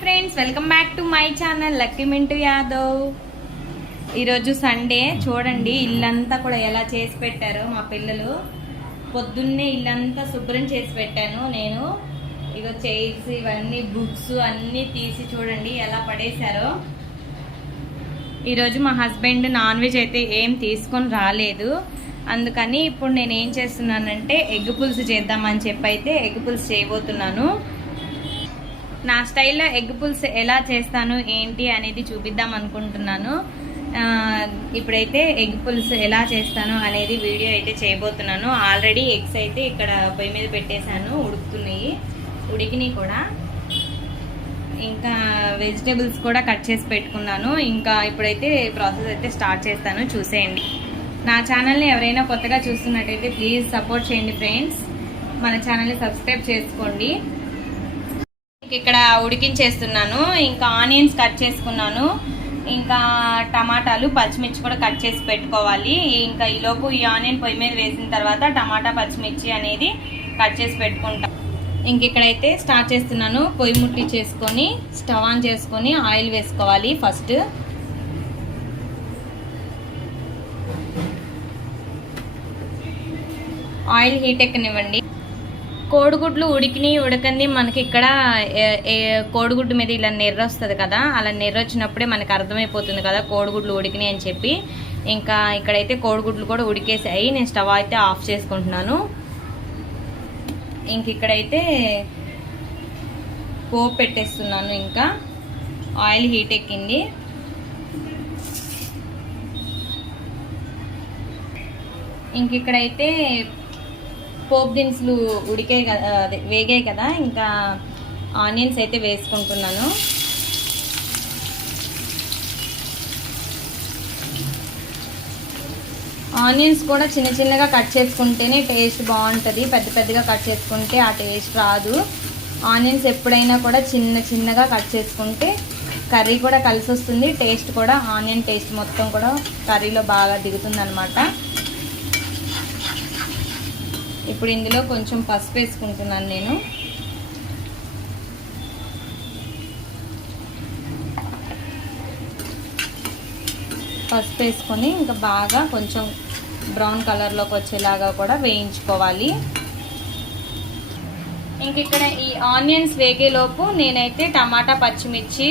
Friends welcome back to my channel Lucky Mintu Yadav ఈరోజు Sunday చూడండి ఇల్లంతా కూడా ఎలా చేసి పెట్టారో మా పిల్లలు. పొద్దున్నే ఇల్లంతా శుభ్రం చేసి పెట్టాను నేను. ఇగో చైర్స్ ఇవన్నీ బుక్స్ అన్నీ తీసి చూడండి ఎలా పడేశారో. ఈరోజు మా హస్బెండ్ నాన్ వెజ్ అయితే ఏం తీసుకొని రాలేదు. అందుకని ఇప్పుడు నేను ఏం చేస్తున్నానంటే ఎగ్ పులుసు చేద్దామని చెప్పి అయితే ఎగ్ పులుసు చేయబోతున్నాను. నా స్టైల్లో ఎగ్ పుల్స్ ఎలా చేస్తాను ఏంటి అనేది చూపిద్దాం అనుకుంటున్నాను. ఇప్పుడైతే ఎగ్ పుల్స్ ఎలా చేస్తాను అనేది వీడియో అయితే చేయబోతున్నాను. ఆల్రెడీ ఎగ్స్ అయితే ఇక్కడ పొయ్యి మీద పెట్టేశాను ఉడుకుతున్నాయి. ఉడికినాయి కూడా. ఇంకా వెజిటేబుల్స్ కూడా కట్ చేసి పెట్టుకున్నాను. ఇంకా ఇప్పుడైతే ప్రాసెస్ అయితే స్టార్ట్ చేస్తాను. చూసేయండి. నా ఛానల్ని ఎవరైనా కొత్తగా చూస్తున్నట్టయితే ప్లీజ్ సపోర్ట్ చేయండి ఫ్రెండ్స్. మన ఛానల్ని సబ్స్క్రైబ్ చేసుకోండి. ఇక్కడ ఉడికించేస్తున్నాను. ఇంకా ఆనియన్స్ కట్ చేసుకున్నాను. ఇంకా టమాటాలు పచ్చిమిర్చి కూడా కట్ చేసి పెట్టుకోవాలి. ఇంకా ఈలోపు ఈ ఆనియన్ పొయ్యి మీద వేసిన తర్వాత టమాటా పచ్చిమిర్చి అనేది కట్ చేసి పెట్టుకుంటాం. ఇంక ఇక్కడైతే స్టార్ట్ చేస్తున్నాను. పొయ్యి ముట్టి చేసుకొని స్టవ్ ఆన్ చేసుకొని ఆయిల్ వేసుకోవాలి ఫస్ట్. ఆయిల్ హీట్ ఎక్కనివ్వండి. కోడిగుడ్లు ఉడికిని ఉడకంది. మనకి ఇక్కడ ఏ- కోడిగుడ్డు మీద ఇలా నెర్ర వస్తుంది కదా అలా నెర్ర వచ్చినప్పుడే మనకి అర్థమైపోతుంది కదా కోడిగుడ్లు ఉడికినాయి అని చెప్పి. ఇంకా ఇక్కడైతే కోడిగుడ్లు కూడా ఉడికేసాయి. నేను స్టవ్ అయితే ఆఫ్ చేసుకుంటున్నాను. ఇంక ఇక్కడైతే పోపు పెట్టేస్తున్నాను ఇంకా. ఆయిల్ హీట్ ఎక్కింది. ఇంక ఇక్కడైతే పోప్ దినుసులు ఉడికాయి కదా అదే వేగాయి కదా ఇంకా ఆనియన్స్ అయితే వేసుకుంటున్నాను. ఆనియన్స్ కూడా చిన్న చిన్నగా కట్ చేసుకుంటేనే టేస్ట్ బాగుంటుంది. పెద్ద పెద్దగా కట్ చేసుకుంటే ఆ టేస్ట్ రాదు. ఆనియన్స్ ఎప్పుడైనా కూడా చిన్న చిన్నగా కట్ చేసుకుంటే కర్రీ కూడా కలిసి వస్తుంది టేస్ట్ కూడా ఆనియన్ టేస్ట్ మొత్తం కూడా కర్రీలో బాగా దిగుతుంది అనమాట ఇప్పుడు ఇందులో కొంచెం పసుపు వేసుకుంటున్నాను నేను. పసుపు వేసుకొని ఇంకా బాగా కొంచెం బ్రౌన్ కలర్లోకి వచ్చేలాగా కూడా వేయించుకోవాలి. ఇంక ఇక్కడ ఈ ఆనియన్స్ వేగేలోపు నేనైతే టమాటా పచ్చిమిర్చి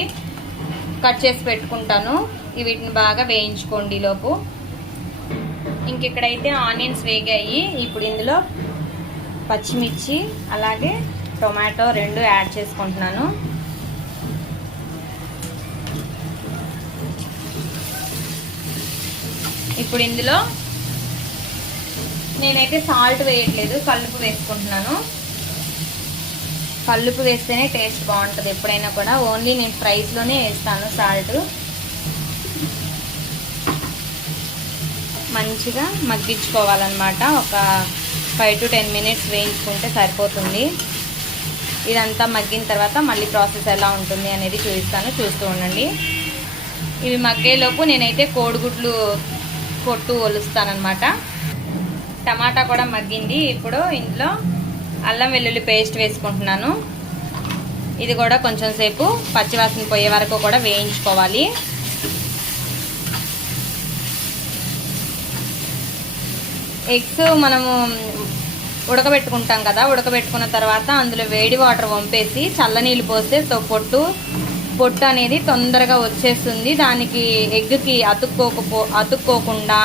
కట్ చేసి పెట్టుకుంటాను. వీటిని బాగా వేయించుకోండి లోపు. ఇంకెక్కడైతే ఆనియన్స్ వేగాయి. ఇప్పుడు ఇందులో పచ్చిమిర్చి అలాగే టొమాటో రెండు యాడ్ చేసుకుంటున్నాను. ఇప్పుడు ఇందులో నేనైతే సాల్ట్ వేయట్లేదు కల్లుపు వేసుకుంటున్నాను. కల్లుపు వేస్తేనే టేస్ట్ బాగుంటుంది ఎప్పుడైనా కూడా. ఓన్లీ నేను ఫ్రైస్లోనే వేస్తాను సాల్ట్. మంచిగా మగ్గించుకోవాలన్నమాట. ఒక ఫైవ్ టు టెన్ మినిట్స్ వేయించుకుంటే సరిపోతుంది. ఇదంతా మగ్గిన తర్వాత మళ్ళీ ప్రాసెస్ ఎలా ఉంటుంది అనేది చూపిస్తాను. చూస్తూ ఉండండి. ఇవి మగ్గేలోపు నేనైతే కోడిగుడ్లు పొట్టు ఒలుస్తానమాట టమాటా కూడా మగ్గింది. ఇప్పుడు ఇంట్లో అల్లం వెల్లుల్లి పేస్ట్ వేసుకుంటున్నాను. ఇది కూడా కొంచెం సేపు పచ్చివాసన పోయే వరకు కూడా వేయించుకోవాలి. ఎగ్స్ మనము ఉడకబెట్టుకుంటాం కదా ఉడకబెట్టుకున్న తర్వాత అందులో వేడి వాటర్ వంపేసి చల్లనీళ్ళు పోస్తే తో పొట్టు పొట్టు అనేది తొందరగా వచ్చేస్తుంది. దానికి ఎగ్కి అతుక్కోకపో అతుక్కోకుండా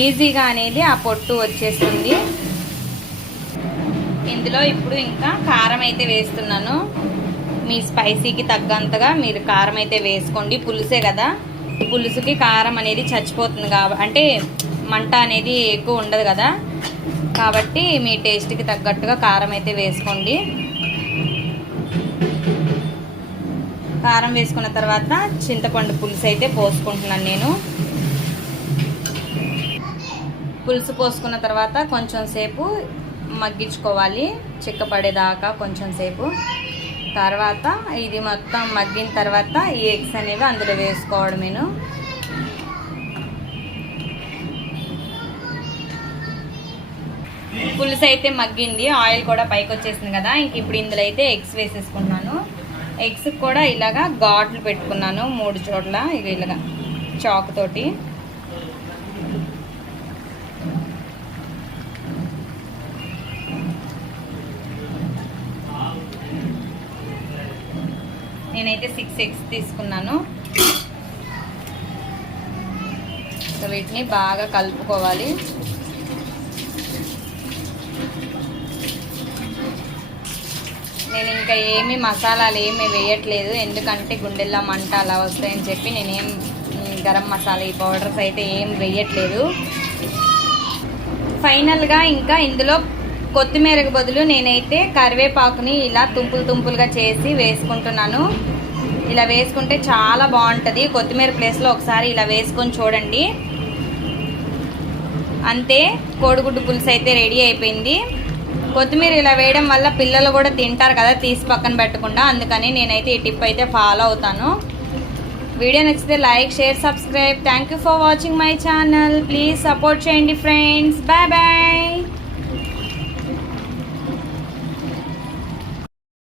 ఈజీగా అనేది ఆ పొట్టు వచ్చేస్తుంది. ఇందులో ఇప్పుడు ఇంకా కారం అయితే వేస్తున్నాను. మీ స్పైసీకి తగ్గంతగా మీరు కారం అయితే వేసుకోండి. పులుసే కదా. పులుసుకి కారం అనేది చచ్చిపోతుంది కాబట్టి అంటే మంట అనేది ఎక్కువ ఉండదు కదా. కాబట్టి మీ టేస్ట్కి తగ్గట్టుగా కారం అయితే వేసుకోండి. కారం వేసుకున్న తర్వాత చింతపండు పులుసు అయితే పోసుకుంటున్నాను నేను. పులుసు పోసుకున్న తర్వాత కొంచెం సేపు మగ్గించుకోవాలి. చిక్కపడేదాకా కొంచెం సేపు. తర్వాత ఇది మొత్తం మగ్గిన తర్వాత ఈ ఎగ్స్ అనేవి అందులో వేసుకోవడమేను. పులుసు అయితే మగ్గింది ఆయిల్ కూడా పైకి వచ్చేసింది కదా. ఇంక ఇప్పుడు ఇందులో అయితే ఎగ్స్ వేసేసుకున్నాను ఎగ్స్ కూడా ఇలాగా ఘాట్లు పెట్టుకున్నాను మూడు చోట్ల ఇక ఇలాగా చాక్ తోటి. నేనైతే సిక్స్ ఎగ్స్ తీసుకున్నాను. సో వీటిని బాగా కలుపుకోవాలి. నేను ఇంకా ఏమి మసాలాలు ఏమి వేయట్లేదు. ఎందుకంటే గుండెల్లో మంట అలా వస్తాయని చెప్పి నేనేం గరం మసాలా ఈ పౌడర్స్ అయితే ఏం వేయట్లేదు. ఫైనల్గా ఇంకా ఇందులో కొత్తిమీరకు బదులు నేనైతే కరివేపాకుని ఇలా తుంపులు తుంపులుగా చేసి వేసుకుంటున్నాను. ఇలా వేసుకుంటే చాలా బాగుంటుంది. కొత్తిమీర ప్లేస్లో ఒకసారి ఇలా వేసుకొని చూడండి. అంతే కోడిగుడ్డు పులుసు అయితే రెడీ అయిపోయింది. కొత్తిమీర ఇలా వేయడం వల్ల పిల్లలు కూడా తింటారు కదా తీసి పక్కన పెట్టకుండా. అందుకని నేనైతే ఈ టిప్ అయితే ఫాలో అవుతాను. వీడియో నచ్చితే like share subscribe. Thank you for watching my channel please support చేయండి ఫ్రెండ్స్ బాయ్ బాయ్